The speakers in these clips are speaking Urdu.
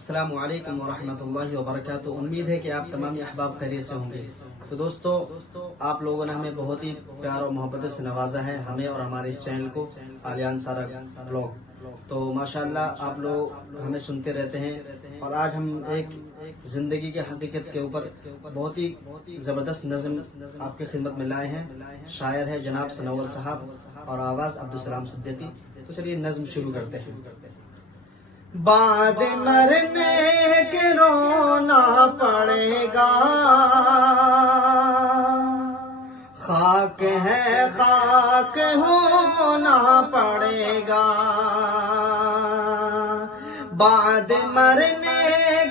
السلام علیکم ورحمۃ اللہ وبرکاتہ۔ امید ہے کہ آپ تمام احباب خیریت سے ہوں گے۔ تو دوستو، آپ لوگوں نے ہمیں بہت ہی پیار اور محبت سے نوازا ہے، ہمیں اور ہمارے اس چینل کو، علیان سارا بلاگ۔ تو ماشاءاللہ آپ لوگ ہمیں سنتے رہتے ہیں، اور آج ہم ایک زندگی کی حقیقت کے اوپر بہت ہی زبردست نظم آپ کی خدمت میں لائے ہیں۔ شاعر ہے جناب سنور صاحب اور آواز عبدالسلام صدیقی۔ تو چلیے نظم شروع کرتے ہیں۔ بعد مرنے کے رونا پڑے گا، خاک ہے خاک ہونا پڑے گا۔ بعد مرنے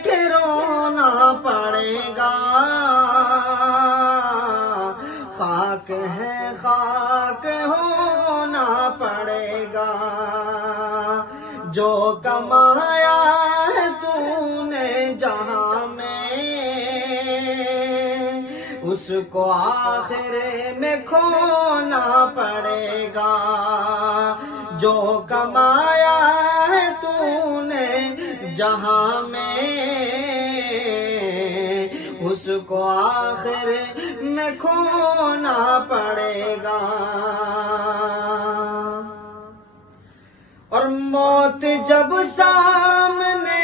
کے رونا پڑے گا، خاک ہے خاک ہونا پڑے گا۔ جو کمایا ہے تو نے جہاں میں، اس کو آخر میں کھونا پڑے گا۔ جو کمایا ہے تو نے جہاں میں، اس کو آخر میں کھونا پڑے گا۔ اور موت جب سامنے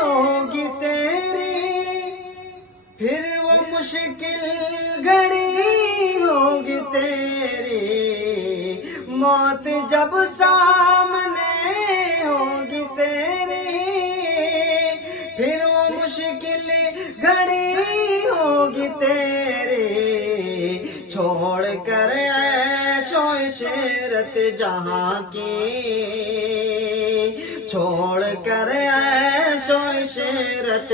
ہوگی تیری، پھر وہ مشکل گھڑی ہوگی تیری۔ موت جب سامنے ہوگی تیری، پھر وہ مشکل گھڑی ہوگی تیری۔ چھوڑ کر عیش و عشرت جہاں کی، چھوڑ کر عیش و عشرت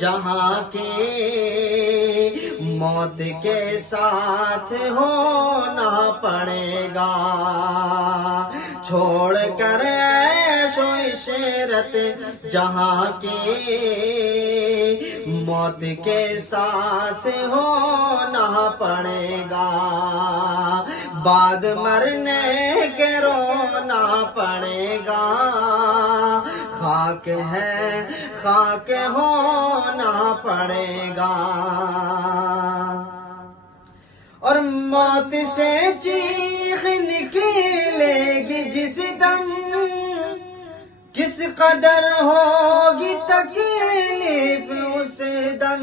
جہاں کی، موت کے ساتھ ہونا پڑے گا۔ چھوڑ کر عیش و عشرت جہاں کی، موت کے ساتھ ہونا پڑے گا۔ بعد مرنے کے رونا پڑے گا، خاک ہے خاک ہونا پڑے گا۔ اور موت سے چیخ نکلے گی جس دم، کس قدر ہوگی تکلیف اس دم۔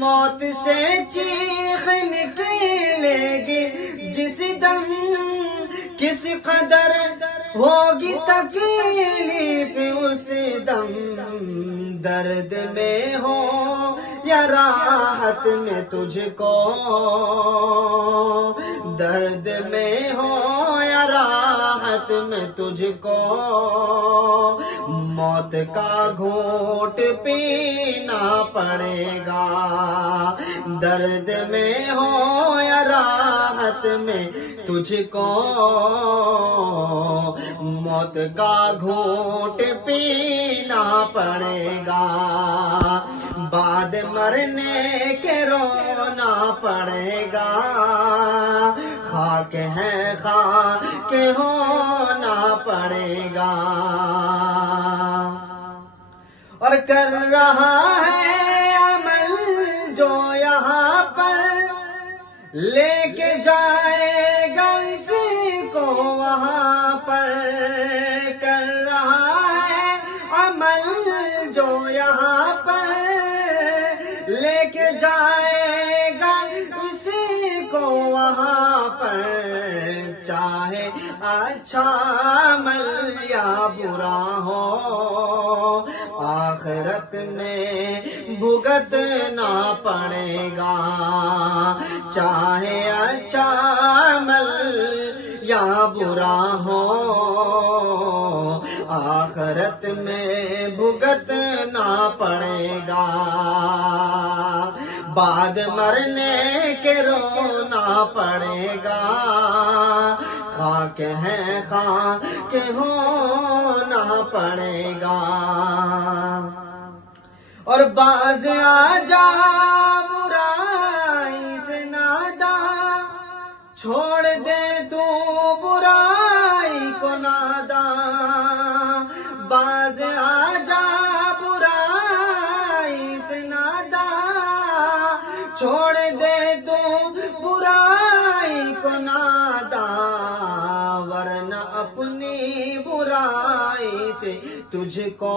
موت سے چیخ نکلے گی جس دم، کس قدر ہوگی تکلیف اس دم۔ درد میں ہو یا راحت میں تجھ کو، درد میں ہو یا راحت میں تجھ کو، موت کا گھونٹ پینا پڑے گا۔ درد میں ہو یا راحت میں تجھ کو، موت کا گھونٹ پینا پڑے گا۔ بعد مرنے کے رونا پڑے گا، خاک ہے خاک ہونا پڑے گا۔ اور کر رہا ہے عمل جو یہاں پر، لے کے جائے گا اسی کو وہاں پر۔ کر رہا ہے عمل جو یہاں پر، لے کے جائے گا اسی کو وہاں پر۔ چاہے اچھا عمل یا برا ہو، آخرت میں بھگتنا پڑے گا۔ چاہے اچھا عمل یا برا ہو، آخرت میں بھگتنا پڑے گا۔ بعد مرنے کے رونا پڑے گا، خاک ہے خاک ہونا پڑے گا۔ اور باز آ جا برائی سے نادا، چھوڑ دے تو برائی کو نادا۔ باز آ جا برائی سے نادا، چھوڑ دے تو برائی کو نادا، ورنہ اپنی برائی سے تجھ کو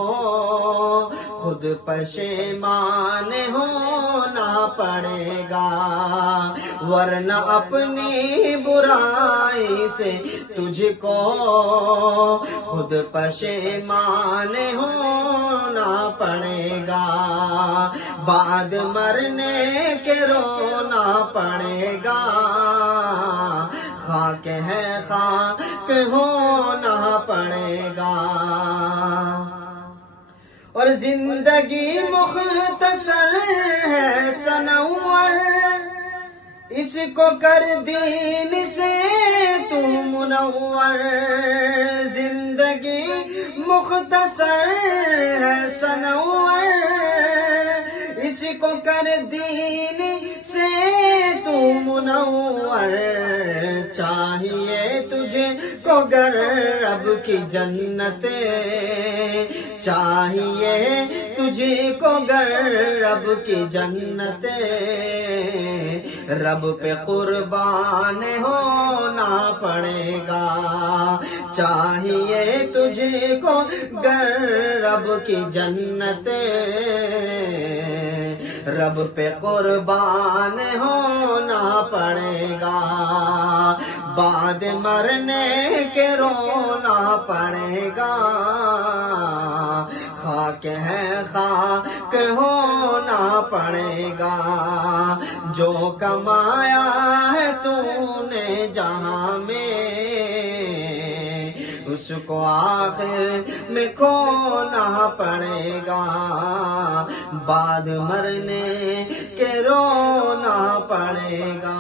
خود پشیمان ہونا پڑے گا، ورنہ اپنی برائی سے تجھ کو خود پشیمان ہونا پڑے گا، بعد مرنے کے رونا پڑے گا، خاک ہے خاک ہونا پڑے گا، اور زندگی مختصر ہے سنور، اس کو کر دین سے تو منور، زندگی مختصر ہے سنور، اس کو کر دین سے تو منور، چاہیے تجھے کو گر رب کی جنت، چاہیے تجھے کو گر رب کی جنت، رب پہ قربان ہونا پڑے گا، چاہیے تجھے کو گر رب کی جنت، رب پہ قربان ہونا پڑے گا، بعد مرنے کے رونا پڑے گا، خاک ہے خاک ہونا پڑے گا، جو کمایا ہے تو نے جہاں میں، اس کو آخر میں کھونا پڑے گا، بعد مرنے کے رونا پڑے گا۔